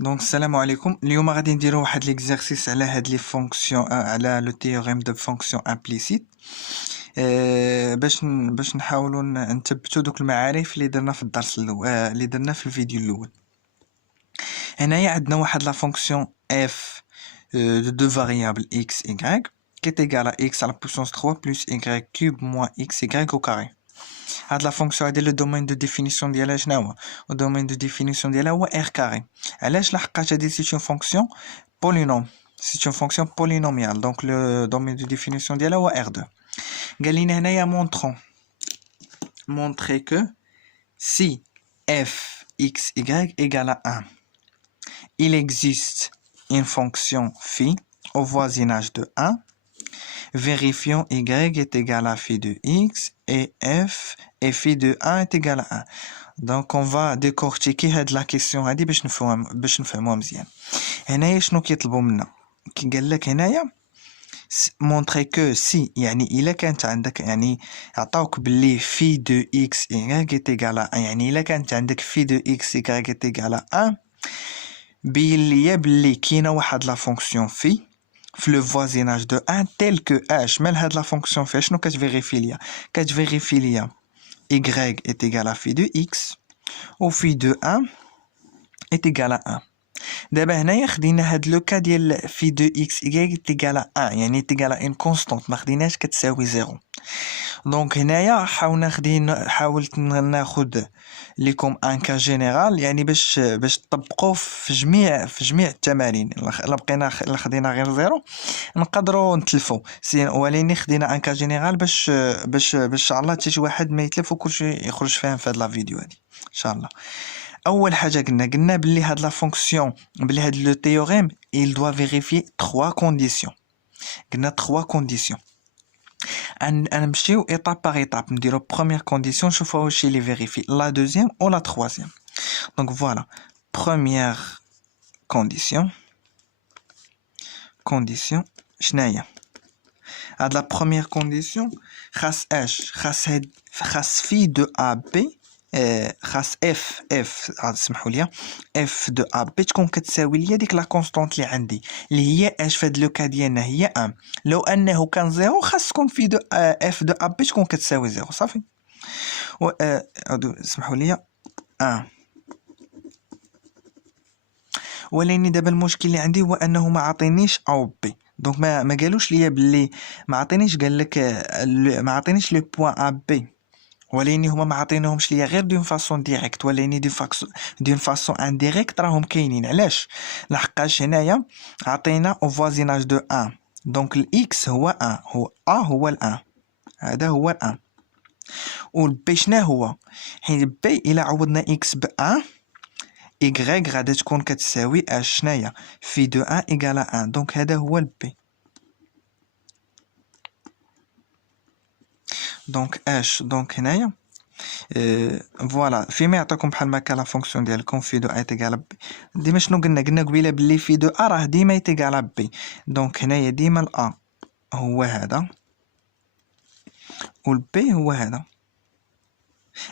دونك السلام عليكم. اليوم غادي نديرو واحد ليكزارسيس على هاد لي فونكسيون على لو تيوريم دو فونكسيون امبليسيت باش نحاولوا نثبتوا دوك المعارف اللي درنا في الدرس الاول اللي درنا في الفيديو الاول. هنايا عندنا واحد لا فونكسيون اف de deux variables x, y, qui est égale à x à la puissance 3 plus y cube moins xy au carré. هاد لا فونكسيون هادي لو دومين دو ديفينيسيون ديالها شنو هو؟ الدومين دو ديفينيسيون ديالها هو ار كاري. علاش؟ لحقاش هادي سي اون فونكسيون بولينوم، سي اون فونكسيون بولينوميال، دونك لو دومين دو ديفينيسيون ديالها هو ار 2. قال لنا هنايا montrer que si f x y égale à 1, il existe une fonction phi au voisinage de 1. Vérifions y est égal à phi de x et f et phi de 1 est égal à 1. Donc on va décortiquer هاد la question هادي باش نفهموها مزيان. هنايا شنو كيطلبوا منا؟ كي قال لك هنايا montrer que si، يعني الا كانت عندك، يعني عطاوك باللي phi de x y est égal à 1، يعني الا كانت عندك phi de x y est égal à 1، بين ليا باللي كاينه واحد لا فونكسيون phi في لو voisinage de 1 tel que h. مال هاد لا فونكسيون فيها شنو كتفيريفي ليا؟ كتفيريفي ليا y est égal à phi de x و phi de 1 est égal à 1. دابا هنايا خدينا هاد لو كا ديال phi de x y est égal à 1، يعني est égal à une constante، ما خديناش كتساوي 0. دونك هنايا حاولت ناخذ ليكم ان كا جينيرال، يعني باش تطبقوه في جميع التمارين. الا خدينا غير 0 نقدروا نتلفوا، ولكن خدينا ان كا جينيرال باش ان شاء الله حتى شي واحد ما يتلف وكلشي يخرج فاهم في هاد لا فيديو هادي ان شاء الله. اول حاجه قلنا بلي هاد لا فونكسيون، بلي هاد لو تيوريم il doit vérifier 3 conditions. قلنا 3 conditions. نمشيو étape par étape. نديرو première condition نشوفوا واش اللي vérifie la deuxième ou la troisième. donc voilà, première condition شناهي؟ هاد la première condition خاص اش؟ خاص في دو ا بي، خاص اف سمحوا لي، اف دو ا بي تكون كتساوي ليا ديك لا كونستانت اللي عندي اللي هي اش. فهاد لو كا ديالنا هي 1. لو انه كان 0 خاص تكون في دو اف دو ا بي تكون كتساوي 0 صافي. و سمحوا لي 1. ولكن دابا المشكل اللي عندي هو انه ما عطينيش او بي، دونك ما قالوش ليا باللي ما عطينيش، قال لك ما عطينيش لو بوين ا بي، ولكن هما ما عطيناهمش ليا غير دون فاسون ديريكت، ولكن دون فاسون انديريكت راهم كاينين. علاش؟ لحقاش هنايا عطينا او فوازيناج دو 1، دونك الاكس هو 1، هو هو ال1، هذا هو ال1. والبي شنو هو؟ حيت بي الا عوضنا اكس ب 1 y غادي تكون كتساوي اش شناهي؟ في دو 1 ايكال 1، دونك هذا هو البي. دونك اش، دونك هنايا فوالا فيما يعطيكم بحال ما كان لا فونكسيون ديالكم في دو ا تيغال بي، ديما شنو قلنا قبيله باللي في دو ا راه ديما تيغال بي، دونك هنايا ديما ال هو هذا والبي هو هذا.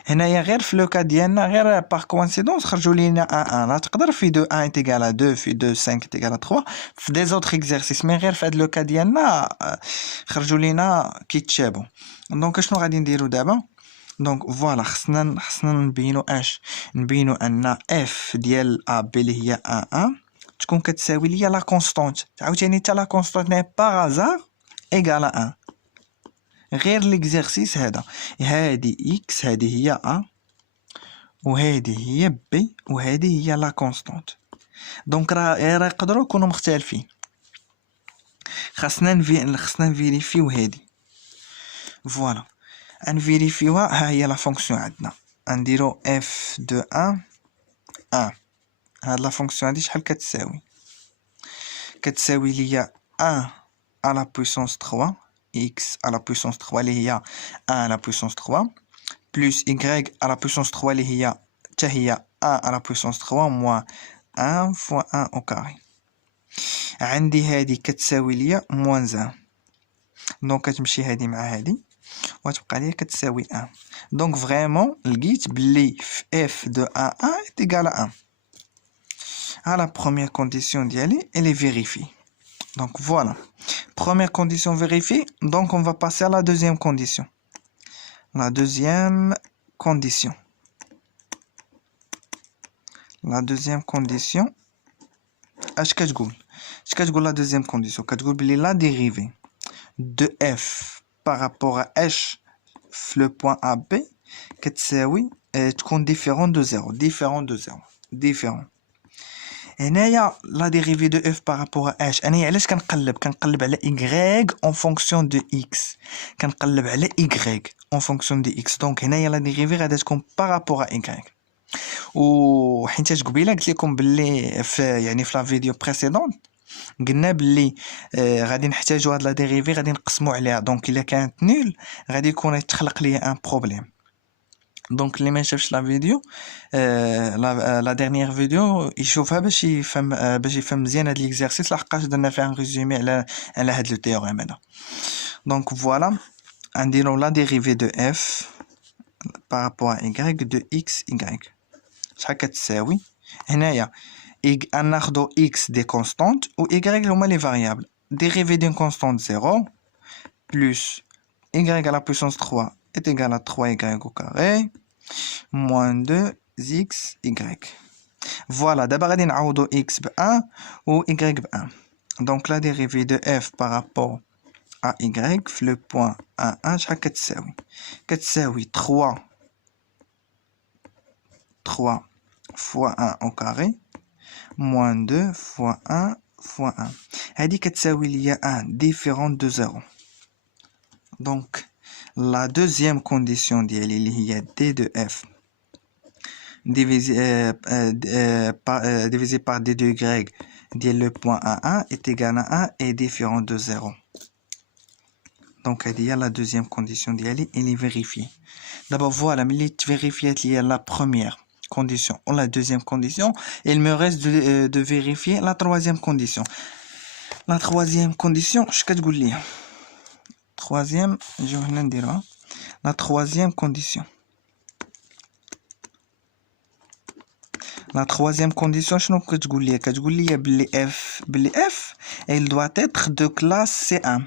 هنايا غير في لو كا ديالنا غير باغ كوانسيدونس خرجوا لينا ان لا تقدر في دو 1 تيغال 2 في دو 5 تيغال 3 في دي زوتر اكزرسيس، مي غير في هاد لو كا ديالنا خرجوا لينا كيتشابهوا. دونك شنو غادي نديرو دابا؟ دونك فوالا خصنا نبينو اش، نبينو ان اف ديال ا بي اللي هي 1 تكون كتساوي ليا لا كونستانت، عاوتاني حتى لا كونستانت ني باغ ازار ايغال 1. غير ليكزرسيس هذا، هادي اكس هادي هي ا وهادي هي بي وهادي هي لا كونستانت، دونك راه يقدروا يكونوا مختلفين. خاصنا نفيريفيو هادي. فوالا نفيريفيوها. ها هي لا فونكسيون عندنا، نديرو اف دو 1 هاد لا فونكسيون هادي شحال كتساوي ليا 1 على بويسونس 3 x à la puissance 3 اللي هي 1 à la puissance 3 plus y à la puissance 3 اللي هي حتى هي 1 à la puissance 3 moins 1 fois 1 au carré. عندي هادي كتساوي ليا moins 1، دونك كتمشي هادي مع هادي وتبقى ليا كتساوي 1. دونك فريمون لقيت بلي f de 1 est égal à 1. à la première condition d'y aller, elle est vérifiée. Donc voilà, première condition vérifiée, donc on va passer à la deuxième condition. La deuxième condition. La deuxième condition, اش كتقول la deuxième condition كتقول بلي la dérivée de f par rapport à h le point AB كتساوي تكون différent de 0 différent. هنايا la dérivée de f par rapport à h انا علاش كنقلب على y en fonction de x كنقلب على y en fonction de x donc هنايا la dérivée غادي تكون par rapport à y. وحيت قبيله قلت لكم باللي في لا فيديو بريسيدونت قلنا باللي غادي نحتاجوا هاد لا ديريفي غادي نقسموا عليها دونك الا كانت نول غادي يكون يتخلق ليا ان بروبليم. دونك اللي ما شافش لا فيديو لا ديرنيير فيديو يشوفها باش يفهم مزيان هاد ليكزارسيس لحقاش درنا فيها ان ريزومي على هاد لو تيوريم هذا. دونك فوالا عندنا لا ديريفي دو اف بارابور ا y دو اكس y شحال كتساوي هنايا ناخذوا x des constantes و y هما les variables. Dérivée d'une constante 0 plus y à la puissance 3 est égal à 3y au carré moins 2xy. Voilà, d'abord غادي نعوضوا x ب 1 و y ب 1. Donc la dérivée de f par rapport à y le point 1 شحال كتساوي 3 fois 1 au carré moins 2 fois 1 fois 1. هذه كتساوي ليا 1 différent de 0. Donc la deuxième condition ديالي اللي هي d de f divisé par d de y ديال le point A1 est égal à 1 et différent de 0. Donc هذه هي la deuxième condition ديالي elle est vérifiée. D'abord voilà ملي تفيريفيات ليا la première condition ou la deuxième condition, il me reste de vérifier la troisième condition. La troisième condition, je vais vous dire. Troisième, je vais vous dire. La troisième condition. La troisième condition, je vais vous dire. Je vais vous dire f, elle doit être de classe C1.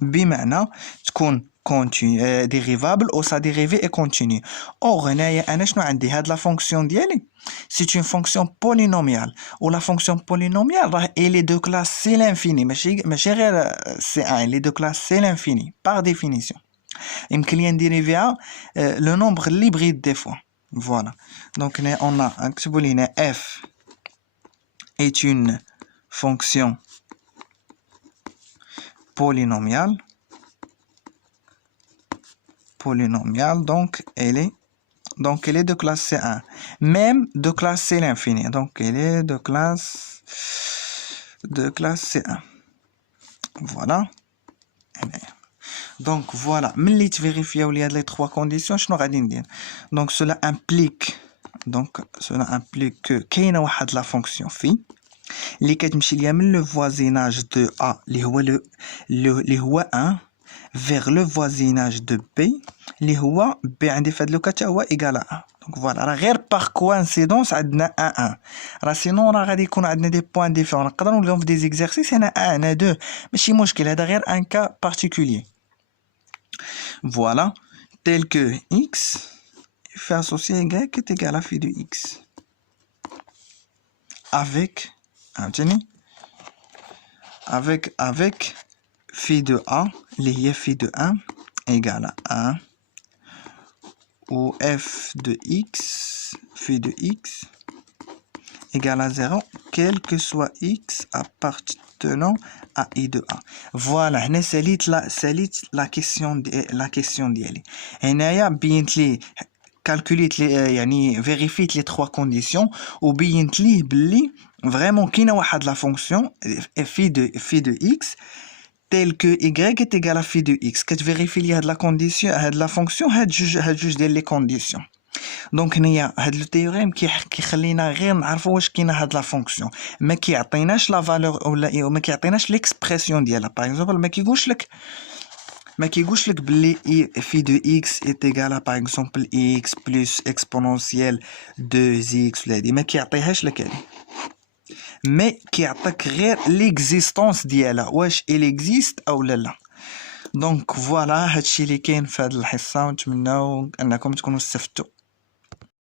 بمعنى تكون continue dérivable ou sa dérivée est continue. Or هنايا انا شنو عندي هاد لا فونكسيون ديالي c'est une fonction polynomiale ou la fonction polynomiale راه elle est de classe C l'infini ماشي غير C1 elle est de classe C l'infini par définition. يمكن لي نديريفيها le nombre اللي بغيت des fois. Voilà. Donc on a نكتبوا لينا f est une fonction polynomiale, donc elle est de classe C1, même de classe C l'infini, donc elle est de classe C1. Voilà. Donc voilà, ملي تفيريفياو لي هاد les trois conditions شنو غادي ندير. Donc cela implique que كاينه واحد la fonction phi اللي كتمشي ليا من لو voisinage de A اللي هو 1 vers le voisinage de B اللي هو B عندي في هاد لو كا هو égal à 1. Donc voilà, راه غير par coïncidence عندنا 1 راه سينون راه غادي يكون عندنا دي بوين ديفيرون نقدروا نلقاو في دي زيكزارسيس هنا 1 هنا 2 ماشي مشكل هذا غير ان كا بارتيكولير. Voilà, tel que x fait associer y est égal à phi de x avec phi de a lié phi de 1 égale à 1 ou f de x phi de x égale à 0 quel que soit x appartenant à i de a. Voilà, هنا ساليت la question ديالي. هنايا بينت لي calculate يعني vérifiet les trois conditions وبينت ليه باللي vraiment كاينه واحد la fonction phi de x tel que y est égal à phi de x كتفيريفي لي هاد la condition هاد la fonction هاد جوج ديال les conditions. دونك هنايا هاد لو تيوريم كيخلينا غير نعرفوا واش كاينه هاد لا فونكسيون ما كيعطيناش لا فالور ولا ما كيعطيناش ليكسبرسيون ديالها. باغ اكزومبل ما كيقولش لك ما كيقولش لك بلي phi de x est égal à par exemple x plus exponentielle 2x ولا هادي ما كيعطيهاش لك هادي مي كيعطيك غير ليكزيستونس ديالها واش il existe او لا. دونك فوالا هادشي اللي كاين في هاد الحصه ونتمناو انكم تكونوا استفدتوا.